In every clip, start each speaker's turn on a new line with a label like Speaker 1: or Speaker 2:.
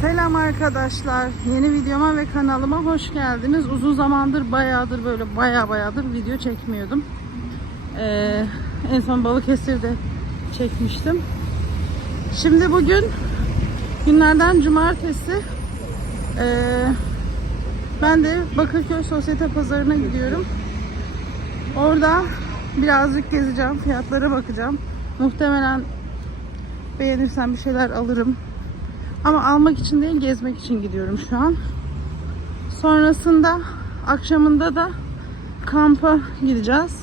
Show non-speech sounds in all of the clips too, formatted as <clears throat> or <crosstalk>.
Speaker 1: Selam arkadaşlar. Yeni videoma ve kanalıma hoş geldiniz. Uzun zamandır bayağıdır böyle baya bayağıdır video çekmiyordum. Ee, en son Balıkesir'de çekmiştim. Şimdi bugün günlerden cumartesi. Ee, ben de Bakırköy Sosyete Pazarı'na gidiyorum. Orada birazcık gezeceğim. Fiyatlara bakacağım. Muhtemelen beğenirsem bir şeyler alırım. Ama almak için değil gezmek için gidiyorum şu an. Sonrasında akşamında da kampa gideceğiz.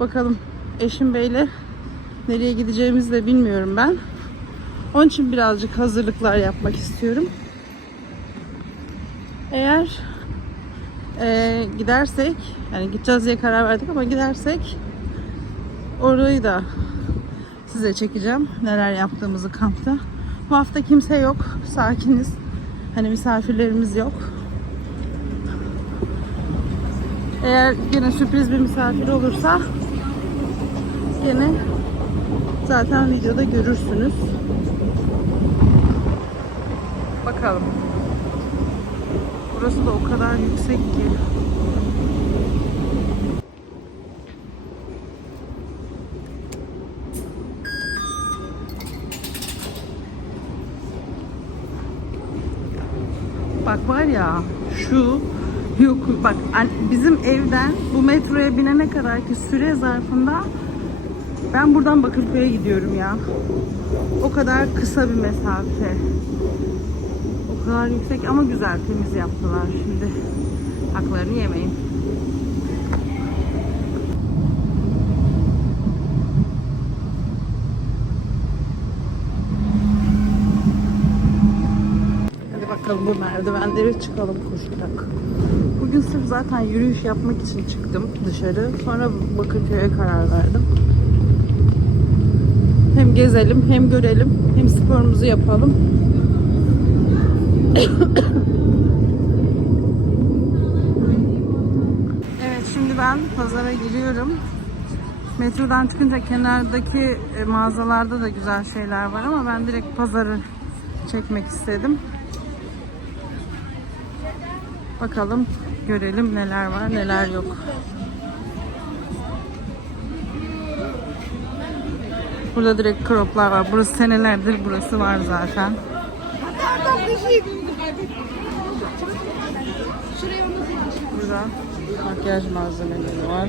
Speaker 1: Bakalım eşim beyle nereye gideceğimizi de bilmiyorum ben. Onun için birazcık hazırlıklar yapmak istiyorum. Eğer e, gidersek, yani gideceğiz diye karar verdik ama gidersek orayı da size çekeceğim. Neler yaptığımızı kampta. Bu hafta kimse yok. Sakiniz. Hani misafirlerimiz yok. Eğer yine sürpriz bir misafir olursa yine zaten videoda görürsünüz. Bakalım. Burası da o kadar yüksek ki. Bak var ya şu yok bak bizim evden bu metroya binene kadar ki süre zarfında ben buradan Bakırköy'e gidiyorum ya. O kadar kısa bir mesafe. O kadar yüksek ama güzel temiz yaptılar şimdi. Haklarını yemeyin. Hadi bakalım bu merdivenleri çıkalım koşarak. Bugün sırf zaten yürüyüş yapmak için çıktım dışarı. Sonra Bakırköy'e karar verdim. Hem gezelim, hem görelim, hem sporumuzu yapalım. evet, şimdi ben pazara giriyorum. Metrodan çıkınca kenardaki e, mağazalarda da güzel şeyler var ama ben direkt pazarı çekmek istedim. Bakalım görelim neler var neler yok. Burada direkt croplar var. Burası senelerdir burası var zaten. Burada makyaj malzemeleri var.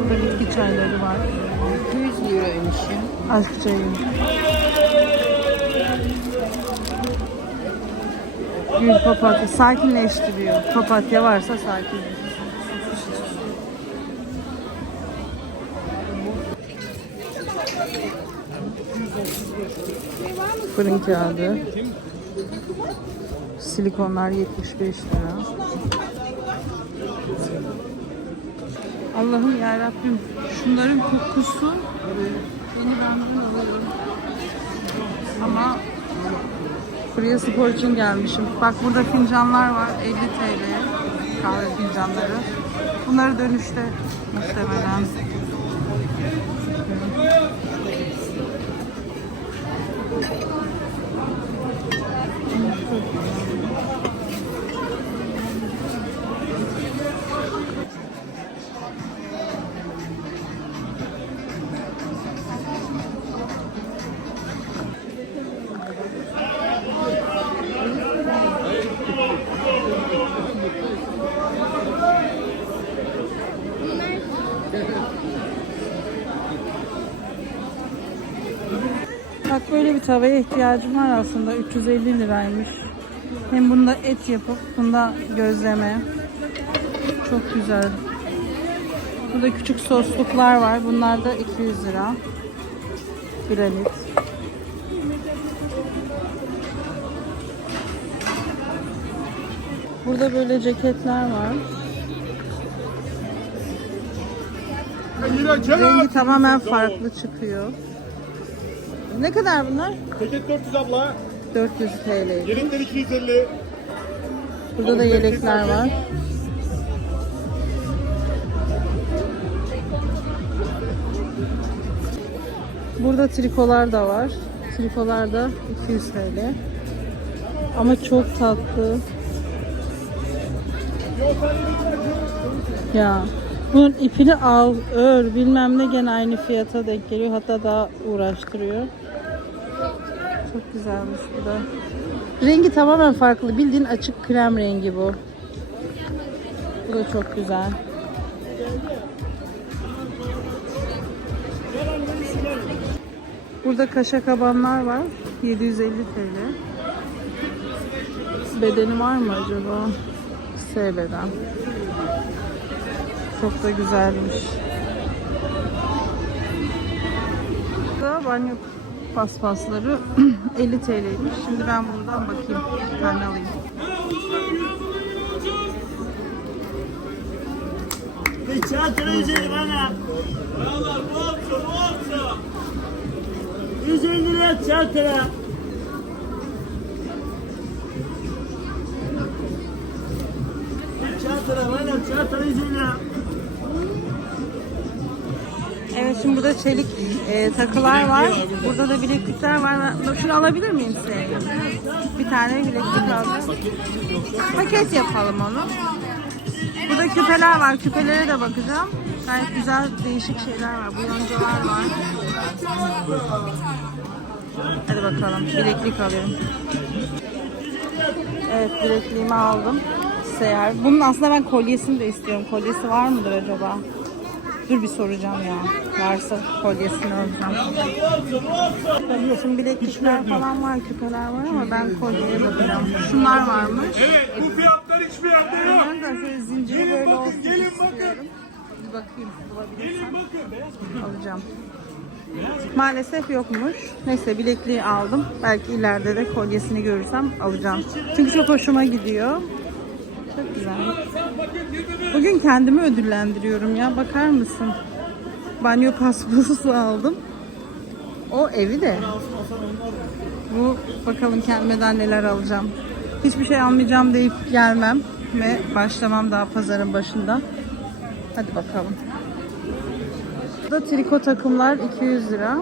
Speaker 1: Burada bitki çayları var.
Speaker 2: 100 liraymış ya.
Speaker 1: Aşk çayı. Gül papatya sakinleştiriyor. Papatya varsa sakin. Fırın kağıdı. Silikonlar 75 lira. Allah'ım ya Rabbim şunların kokusu beni benden alıyor. Ama buraya spor için gelmişim. Bak burada fincanlar var 50 TL'ye kahve fincanları. Bunları dönüşte muhtemelen. Bak böyle bir tavaya ihtiyacım var aslında. 350 liraymış. Hem bunda et yapıp bunda gözleme. Çok güzel. Burada küçük sosluklar var. Bunlar da 200 lira. Granit. Burada böyle ceketler var. Rengi tamamen farklı çıkıyor. Ne kadar bunlar?
Speaker 3: Ceket 400 abla.
Speaker 1: 400 TL.
Speaker 3: Yelekler 250.
Speaker 1: Burada da yelekler var. Burada trikolar da var. Trikolar da 200 TL. Ama çok tatlı. Ya bunun ipini al, ör, bilmem ne gene aynı fiyata denk geliyor. Hatta daha uğraştırıyor. Çok güzelmiş bu da. Rengi tamamen farklı. Bildiğin açık krem rengi bu. Bu da çok güzel. Burada kaşa kabanlar var. 750 TL. Bedeni var mı acaba? S beden. Çok da güzelmiş. Burada banyo paspasları <clears throat> 50 TL'ymiş. Şimdi ben bundan bakayım. Bir tane alayım.
Speaker 4: Çantara üzeri bana. 150 lira çantara. Çantara bana çantara 150 lira.
Speaker 1: Evet şimdi burada çelik e, takılar var. Burada da bileklikler var. Şunu alabilir miyim size? Bir tane bileklik aldım. Paket yapalım onu. Burada küpeler var. Küpelere de bakacağım. Gayet güzel değişik şeyler var. Bu yoncalar var. Hadi bakalım. Bileklik alıyorum. Evet bilekliğimi aldım. Seyahat. Bunun aslında ben kolyesini de istiyorum. Kolyesi var mıdır acaba? Dur bir soracağım ya. Varsa kolyesini alacağım. Şimdi bileklikler falan var, küpeler var ama ben kolyeye bakacağım. Şunlar varmış.
Speaker 3: Evet bu fiyatlar hiçbir yerde yok.
Speaker 1: Bunlar da şöyle zinciri
Speaker 3: Gelin
Speaker 1: böyle
Speaker 3: bakın,
Speaker 1: olsun
Speaker 3: gelin
Speaker 1: istiyorum. Bir bakayım bulabilirsem
Speaker 3: Bakın beyaz
Speaker 1: alacağım. Maalesef yokmuş. Neyse bilekliği aldım. Belki ileride de kolyesini görürsem alacağım. Çünkü çok hoşuma gidiyor. Çok güzel. Bugün kendimi ödüllendiriyorum ya. Bakar mısın? Banyo paspası <laughs> aldım. O evi de. Bu bakalım kendime daha neler alacağım. Hiçbir şey almayacağım deyip gelmem ve başlamam daha pazarın başında. Hadi bakalım. Burada triko takımlar 200 lira.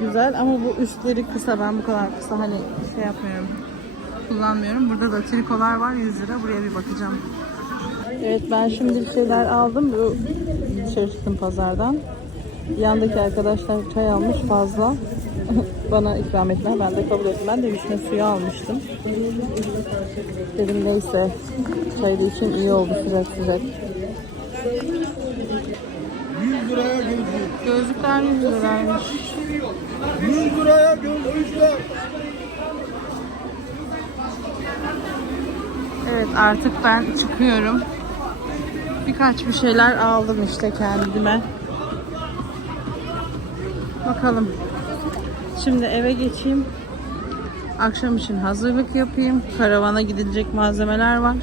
Speaker 1: Güzel ama bu üstleri kısa. Ben bu kadar kısa hani şey yapmıyorum. Kullanmıyorum. Burada da trikolar var 100 lira. Buraya bir bakacağım. Evet ben şimdi bir şeyler aldım. Bu dışarı çıktım pazardan. Yandaki arkadaşlar çay almış fazla. <laughs> Bana ikram ettiler. Ben de kabul ettim. Ben de vişne suyu almıştım. Dedim neyse. Çay da için iyi oldu sıcak sıcak.
Speaker 3: 100 liraya gözlük.
Speaker 1: Gözlükler 100 liraymış.
Speaker 3: 100 liraya gözlükler.
Speaker 1: Evet artık ben çıkıyorum. Birkaç bir şeyler aldım işte kendime. Bakalım. Şimdi eve geçeyim. Akşam için hazırlık yapayım. Karavana gidilecek malzemeler var.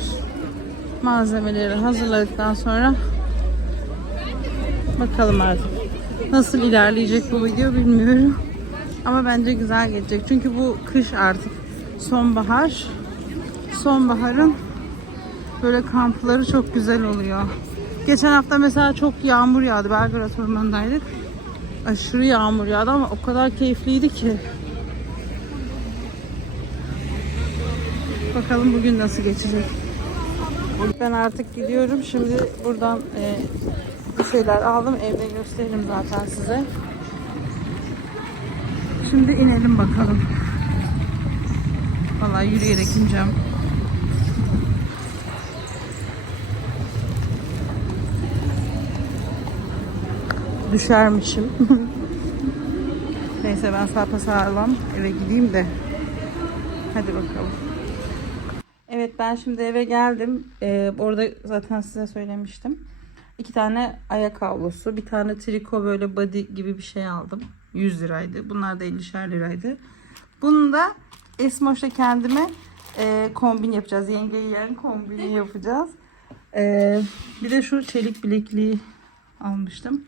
Speaker 1: Malzemeleri hazırladıktan sonra bakalım artık. Nasıl ilerleyecek bu video bilmiyorum. Ama bence güzel gelecek. Çünkü bu kış artık sonbahar sonbaharın böyle kampları çok güzel oluyor. Geçen hafta mesela çok yağmur yağdı. Belgrad Ormanı'ndaydık. Aşırı yağmur yağdı ama o kadar keyifliydi ki. Bakalım bugün nasıl geçecek. Ben artık gidiyorum. Şimdi buradan e, bir şeyler aldım. Evde gösteririm zaten size. Şimdi inelim bakalım. Vallahi yürüyerek ineceğim. Düşermişim. <laughs> Neyse ben sapasağlam eve gideyim de. Hadi bakalım. Evet ben şimdi eve geldim. Ee, orada zaten size söylemiştim. İki tane ayak havlusu, bir tane triko böyle body gibi bir şey aldım. 100 liraydı. Bunlar da 50'şer liraydı. Bunu da Esmoş'ta kendime e, kombin yapacağız. Yenge yiyen kombini yapacağız. E, bir de şu çelik bilekliği almıştım.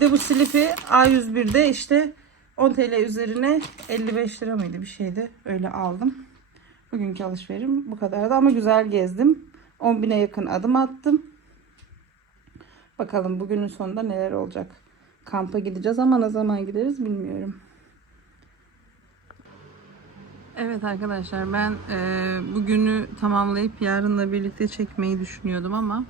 Speaker 1: Bir de bu slipi A101'de işte 10 TL üzerine 55 lira mıydı bir şeydi. Öyle aldım. Bugünkü alışverişim bu kadardı ama güzel gezdim. 10 bine yakın adım attım. Bakalım bugünün sonunda neler olacak. Kampa gideceğiz ama ne zaman gideriz bilmiyorum. Evet arkadaşlar ben e, bugünü tamamlayıp yarınla birlikte çekmeyi düşünüyordum ama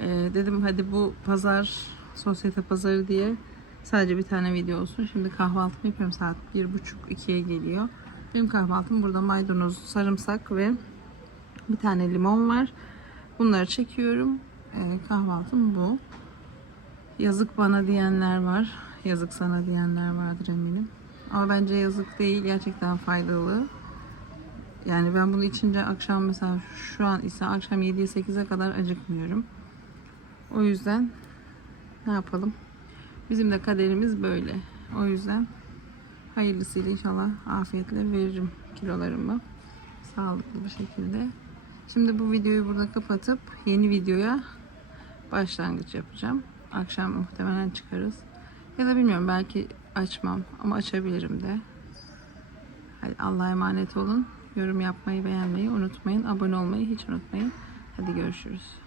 Speaker 1: e, dedim hadi bu pazar sosyete pazarı diye sadece bir tane video olsun. Şimdi kahvaltımı yapıyorum saat 1.30-2'ye geliyor. Benim kahvaltım burada maydanoz, sarımsak ve bir tane limon var. Bunları çekiyorum. E, kahvaltım bu. Yazık bana diyenler var. Yazık sana diyenler vardır eminim. Ama bence yazık değil. Gerçekten faydalı. Yani ben bunu içince akşam mesela şu an ise akşam 7'ye 8'e kadar acıkmıyorum. O yüzden ne yapalım? Bizim de kaderimiz böyle. O yüzden hayırlısıyla inşallah afiyetle veririm kilolarımı. Sağlıklı bir şekilde. Şimdi bu videoyu burada kapatıp yeni videoya başlangıç yapacağım. Akşam muhtemelen çıkarız. Ya da bilmiyorum belki açmam ama açabilirim de. Hadi Allah'a emanet olun. Yorum yapmayı, beğenmeyi unutmayın. Abone olmayı hiç unutmayın. Hadi görüşürüz.